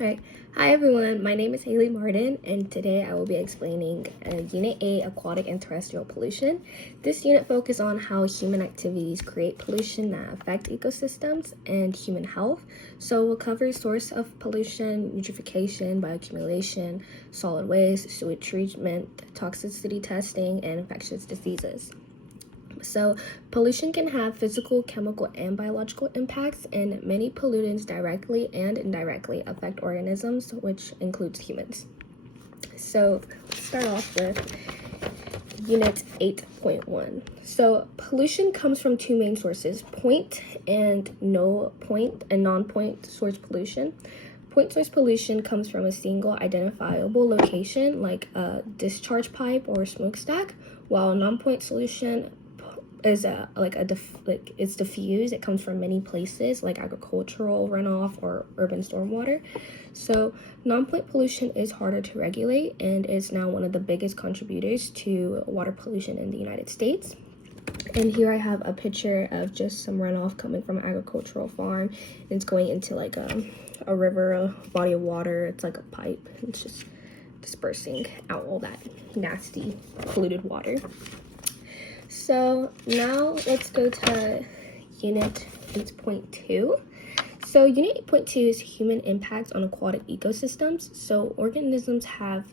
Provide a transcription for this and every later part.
Alright, hi everyone, my name is Haley Martin, and today I will be explaining Unit 8, Aquatic and Terrestrial Pollution. This unit focuses on how human activities create pollution that affect ecosystems and human health. So we'll cover source of pollution, eutrophication, bioaccumulation, solid waste, sewage treatment, toxicity testing, and infectious diseases. So pollution can have physical, chemical, and biological impacts, and many pollutants directly and indirectly affect organisms, which includes humans. So let's start off with Unit 8.1. So pollution comes from two main sources, point and non-point source pollution. Point source pollution comes from a single identifiable location, like a discharge pipe or smokestack, while non-point solution is it's diffused. It comes from many places like agricultural runoff or urban stormwater. So non-point pollution is harder to regulate and is now one of the biggest contributors to water pollution in the United States. And here I have a picture of just some runoff coming from an agricultural farm. It's going into like a river, a body of water. It's like a pipe. It's just dispersing out all that nasty polluted water. So now let's go to Unit 8.2. So Unit 8.2 is human impacts on aquatic ecosystems. So organisms have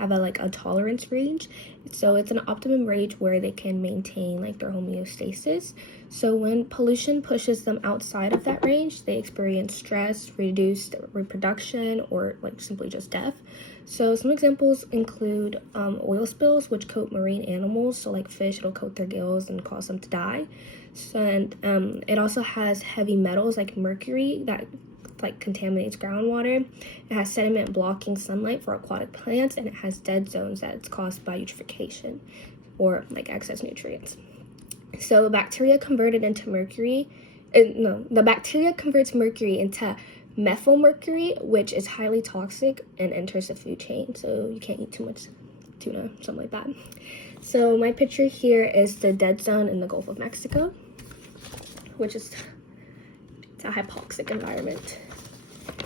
a tolerance range. So it's an optimum range where they can maintain like their homeostasis. So when pollution pushes them outside of that range, they experience stress, reduced reproduction, or like simply just death. So some examples include oil spills, which coat marine animals. So like fish, it'll coat their gills and cause them to die. So, and it also has heavy metals like mercury that like contaminates groundwater. It has sediment blocking sunlight for aquatic plants, and it has dead zones that's caused by eutrophication or like excess nutrients. So the bacteria converts mercury into methylmercury, which is highly toxic and enters the food chain. So you can't eat too much tuna, something like that. So my picture here is the dead zone in the Gulf of Mexico, which is it's a hypoxic environment.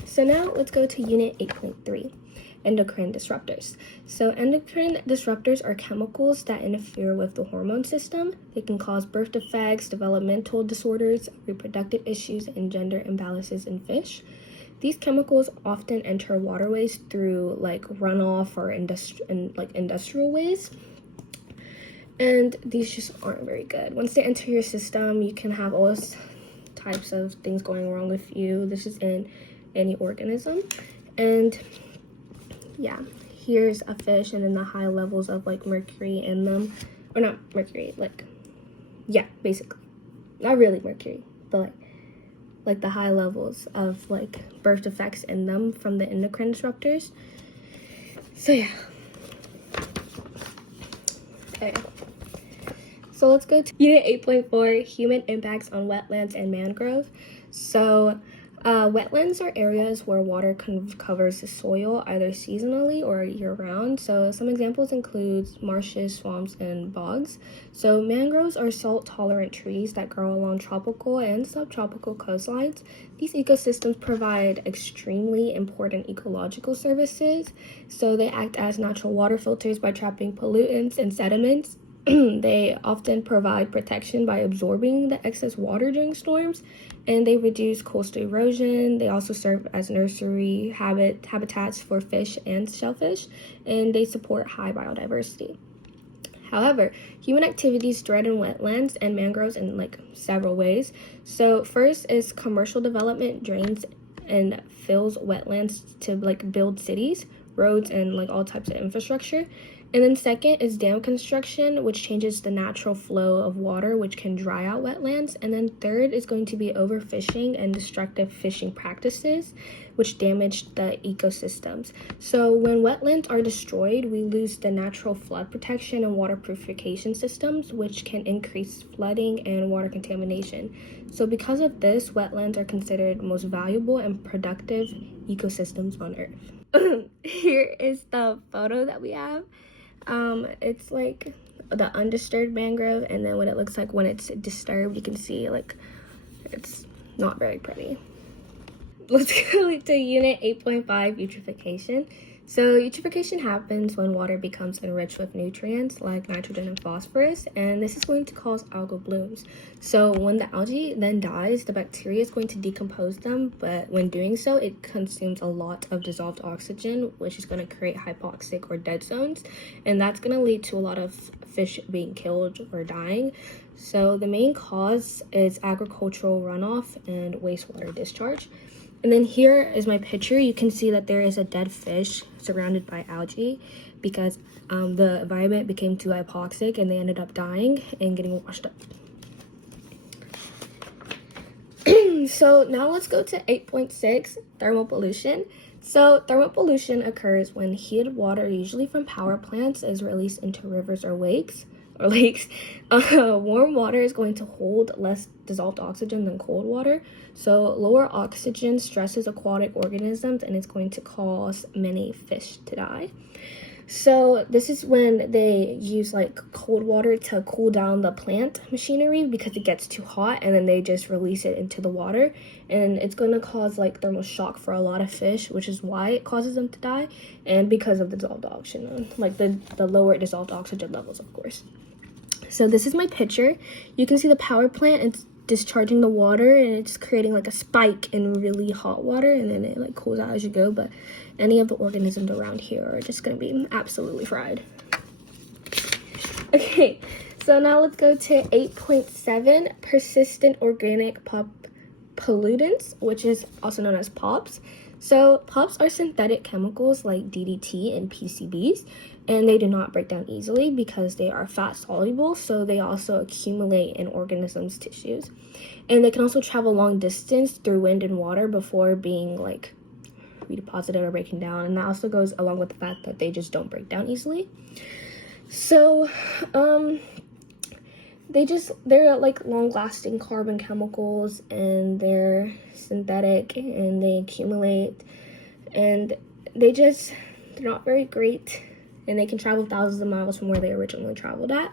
So now let's go to Unit 8.3, endocrine disruptors. So endocrine disruptors are chemicals that interfere with the hormone system. They can cause birth defects, developmental disorders, reproductive issues, and gender imbalances in fish. These chemicals often enter waterways through like runoff or industrial ways. And these just aren't very good. Once they enter your system, you can have all those types of things going wrong with you. This is in any organism. And yeah, here's a fish and then the high levels of like mercury in them. Or not mercury, like, yeah, basically. Not really mercury, but like the high levels of like birth defects in them from the endocrine disruptors. So yeah. Okay. So let's go to Unit 8.4, human impacts on wetlands and mangrove. So wetlands are areas where water covers the soil either seasonally or year-round. So some examples include marshes, swamps, and bogs. So mangroves are salt-tolerant trees that grow along tropical and subtropical coastlines. These ecosystems provide extremely important ecological services. So they act as natural water filters by trapping pollutants and sediments. They often provide protection by absorbing the excess water during storms, and they reduce coastal erosion. They also serve as nursery habitats for fish and shellfish, and they support high biodiversity. However, human activities threaten wetlands and mangroves in like several ways. So first is commercial development drains and fills wetlands to like build cities, roads, and like all types of infrastructure. And then second is dam construction, which changes the natural flow of water, which can dry out wetlands. And then third is going to be overfishing and destructive fishing practices, which damage the ecosystems. So when wetlands are destroyed, we lose the natural flood protection and water purification systems, which can increase flooding and water contamination. So because of this, wetlands are considered most valuable and productive ecosystems on Earth. Here is the photo that we have. It's like the undisturbed mangrove, and then what it looks like when it's disturbed, you can see like it's not very pretty. let's go to Unit 8.5, eutrophication. So eutrophication happens when water becomes enriched with nutrients like nitrogen and phosphorus, and this is going to cause algal blooms. So when the algae then dies, the bacteria is going to decompose them, but when doing so, it consumes a lot of dissolved oxygen, which is going to create hypoxic or dead zones, and that's going to lead to a lot of fish being killed or dying. So the main cause is agricultural runoff and wastewater discharge. And then here is my picture. You can see that there is a dead fish surrounded by algae because the environment became too hypoxic and they ended up dying and getting washed up. So now let's go to 8.6, thermal pollution. So thermal pollution occurs when heated water, usually from power plants, is released into rivers or lakes. Warm water is going to hold less dissolved oxygen than cold water. So lower oxygen stresses aquatic organisms and it's going to cause many fish to die. So this is when they use like cold water to cool down the plant machinery because it gets too hot, and then they just release it into the water, and it's going to cause like thermal shock for a lot of fish, which is why it causes them to die, and because of the dissolved oxygen, like the lower dissolved oxygen levels, of course. So this is my picture. You can see the power plant, it's discharging the water and it's creating like a spike in really hot water, and then it like cools out as you go, but any of the organisms around here are just going to be absolutely fried. Okay, so now let's go to 8.7, persistent organic pollutants, which is also known as POPs. So POPs are synthetic chemicals like DDT and PCBs, and they do not break down easily because they are fat soluble, so they also accumulate in organisms' tissues. And they can also travel long distance through wind and water before being like redeposited or breaking down, and that also goes along with the fact that they just don't break down easily. So they're like long-lasting carbon chemicals, and they're synthetic and they accumulate, and they're not very great, and they can travel thousands of miles from where they originally traveled at.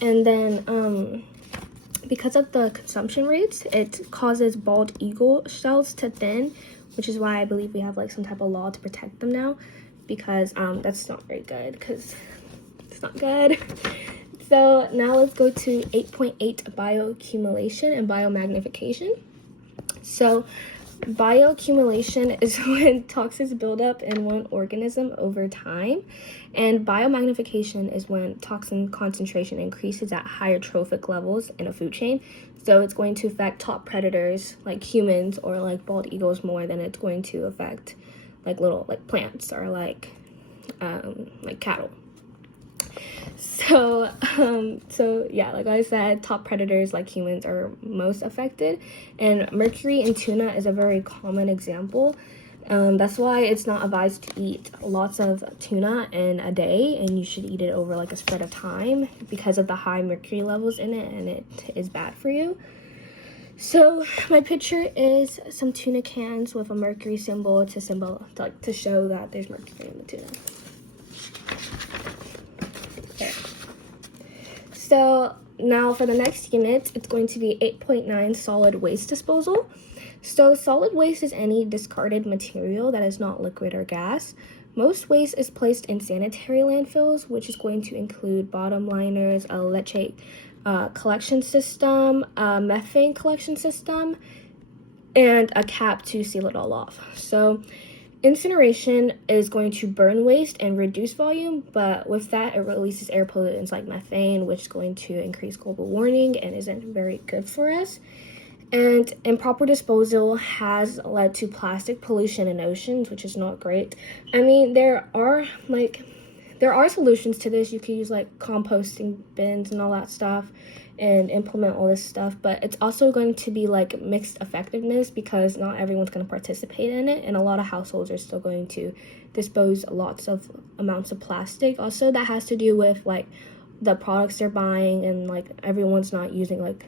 And then because of the consumption rates, it causes bald eagle shells to thin, which is why I believe we have like some type of law to protect them now, because that's not very good, because it's not good. So now let's go to 8.8, bioaccumulation and biomagnification. So bioaccumulation is when toxins build up in one organism over time, and biomagnification is when toxin concentration increases at higher trophic levels in a food chain. So it's going to affect top predators like humans or like bald eagles more than it's going to affect like little like plants or like cattle. So yeah, like I said, top predators like humans are most affected, and mercury in tuna is a very common example. That's why it's not advised to eat lots of tuna in a day, and you should eat it over like a spread of time because of the high mercury levels in it, and it is bad for you. So my picture is some tuna cans with a mercury symbol to show that there's mercury in the tuna. Okay. So now for the next unit, it's going to be 8.9, solid waste disposal. So solid waste is any discarded material that is not liquid or gas. Most waste is placed in sanitary landfills, which is going to include bottom liners, a leachate collection system, a methane collection system, and a cap to seal it all off. So incineration is going to burn waste and reduce volume, but with that, it releases air pollutants like methane, which is going to increase global warming and isn't very good for us. And improper disposal has led to plastic pollution in oceans, which is not great. I mean, there are solutions to this. You could use like composting bins and all that stuff and implement all this stuff, but it's also going to be like mixed effectiveness because not everyone's going to participate in it, and a lot of households are still going to dispose lots of amounts of plastic. Also, that has to do with like the products they're buying, and like everyone's not using like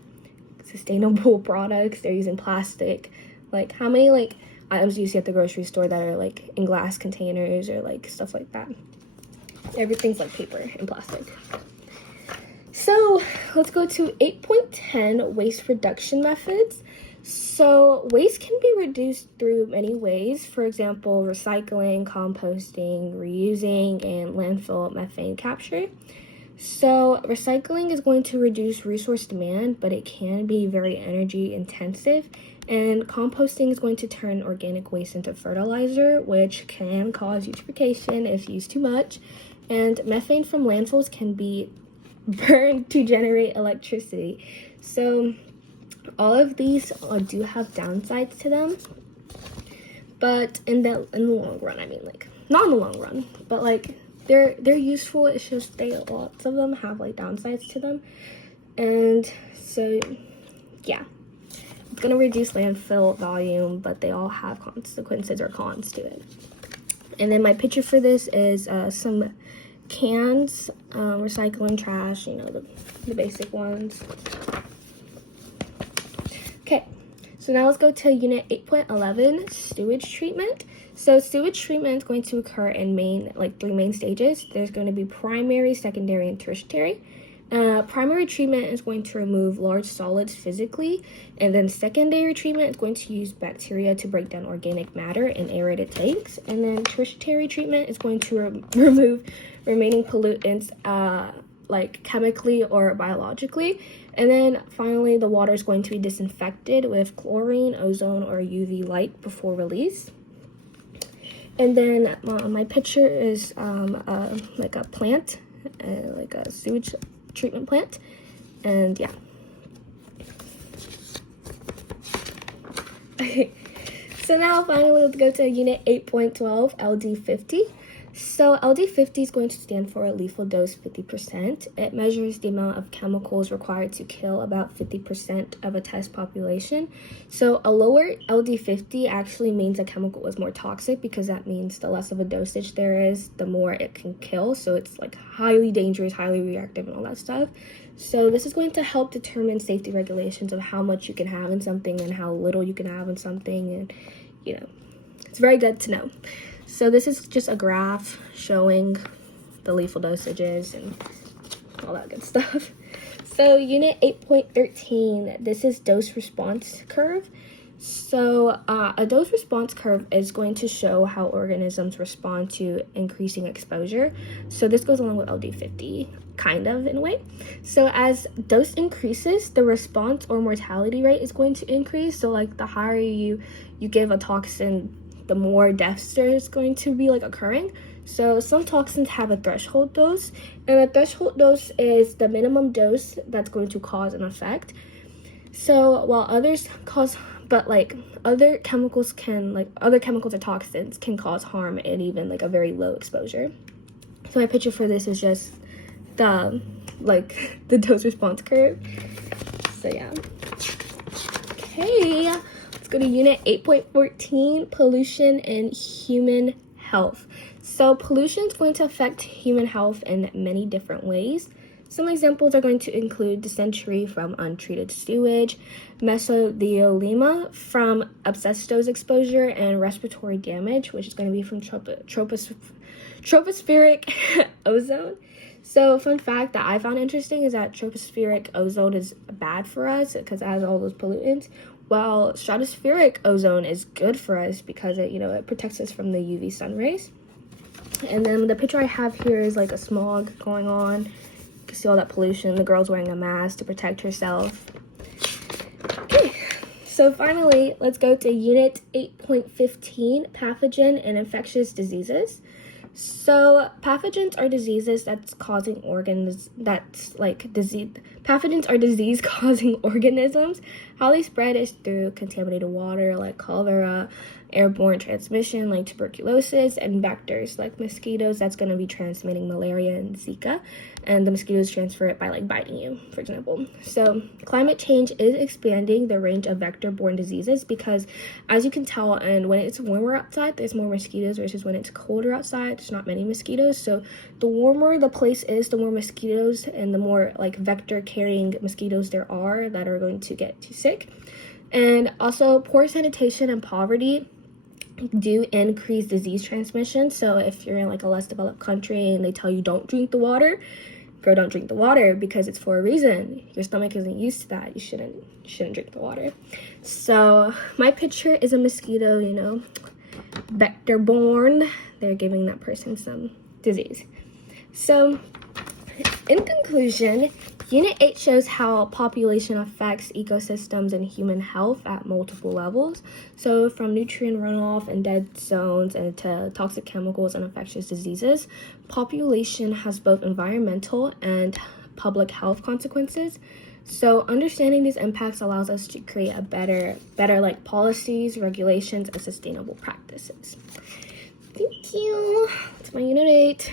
sustainable products. They're using plastic. Like how many like items do you see at the grocery store that are like in glass containers or like stuff like that? Everything's like paper and plastic. So let's go to 8.10, waste reduction methods. So waste can be reduced through many ways. For example, recycling, composting, reusing, and landfill methane capture. So recycling is going to reduce resource demand, but it can be very energy intensive. And composting is going to turn organic waste into fertilizer, which can cause eutrophication if used too much. And methane from landfills can be burned to generate electricity. So all of these do have downsides to them, but in the long run, I mean, like, not in the long run, but like they're useful. It's just lots of them have like downsides to them, and so yeah, it's gonna reduce landfill volume, but they all have consequences or cons to it. And then my picture for this is some cans, recycling trash, you know, the basic ones. Okay, so now let's go to Unit 8.11, sewage treatment. So sewage treatment is going to occur in three main stages. There's going to be primary, secondary, and tertiary. Primary treatment is going to remove large solids physically, and then secondary treatment is going to use bacteria to break down organic matter in aerated tanks, and then tertiary treatment is going to remove remaining pollutants like chemically or biologically. And then finally, the water is going to be disinfected with chlorine, ozone, or UV light before release. And then my picture is like a plant, like a sewage treatment plant. And yeah. Okay. So now finally, let's go to Unit 8.12, LD50. So LD50 is going to stand for lethal dose 50%. It measures the amount of chemicals required to kill about 50% of a test population. So a lower LD50 actually means a chemical is more toxic, because that means the less of a dosage there is, the more it can kill. So it's like highly dangerous, highly reactive, and all that stuff. So this is going to help determine safety regulations of how much you can have in something and how little you can have in something. And, you know, it's very good to know. So this is just a graph showing the lethal dosages and all that good stuff. So Unit 8.13, this is dose response curve. So a dose response curve is going to show how organisms respond to increasing exposure. So this goes along with LD50, kind of, in a way. So as dose increases, the response or mortality rate is going to increase. So like the higher you give a toxin, the more deaths there is going to be like occurring. So some toxins have a threshold dose, and a threshold dose is the minimum dose that's going to cause an effect. So while others cause, but like other chemicals or toxins can cause harm at even like a very low exposure. So my picture for this is just the dose response curve. So yeah. Okay. Go to Unit 8.14, pollution and human health. So pollution is going to affect human health in many different ways. Some examples are going to include dysentery from untreated sewage, mesothelioma from asbestos exposure, and respiratory damage, which is going to be from tropospheric ozone. So fun fact that I found interesting is that tropospheric ozone is bad for us because it has all those pollutants, while stratospheric ozone is good for us because it protects us from the UV sun rays. And then the picture I have here is like a smog going on. You can see all that pollution. The girl's wearing a mask to protect herself. Okay, so finally, let's go to Unit 8.15, pathogen and infectious diseases. So pathogens are diseases pathogens are disease-causing organisms. How they spread is through contaminated water like cholera, airborne transmission like tuberculosis, and vectors like mosquitoes that's going to be transmitting malaria and Zika, and the mosquitoes transfer it by like biting you, for example. So climate change is expanding the range of vector-borne diseases because, as you can tell, and when it's warmer outside, there's more mosquitoes versus when it's colder outside, there's not many mosquitoes. So the warmer the place is, the more mosquitoes and the more like vector-carrying mosquitoes there are that are going to get you sick. And also, poor sanitation and poverty do increase disease transmission. So if you're in like a less developed country and they tell you don't drink the water, girl, don't drink the water because it's for a reason. Your stomach isn't used to that. You shouldn't drink the water. So my picture is a mosquito, you know, vector borne. They're giving that person some disease. So in conclusion, Unit 8 shows how population affects ecosystems and human health at multiple levels. So from nutrient runoff and dead zones and to toxic chemicals and infectious diseases, population has both environmental and public health consequences. So understanding these impacts allows us to create a better like policies, regulations, and sustainable practices. Thank you. That's my Unit 8.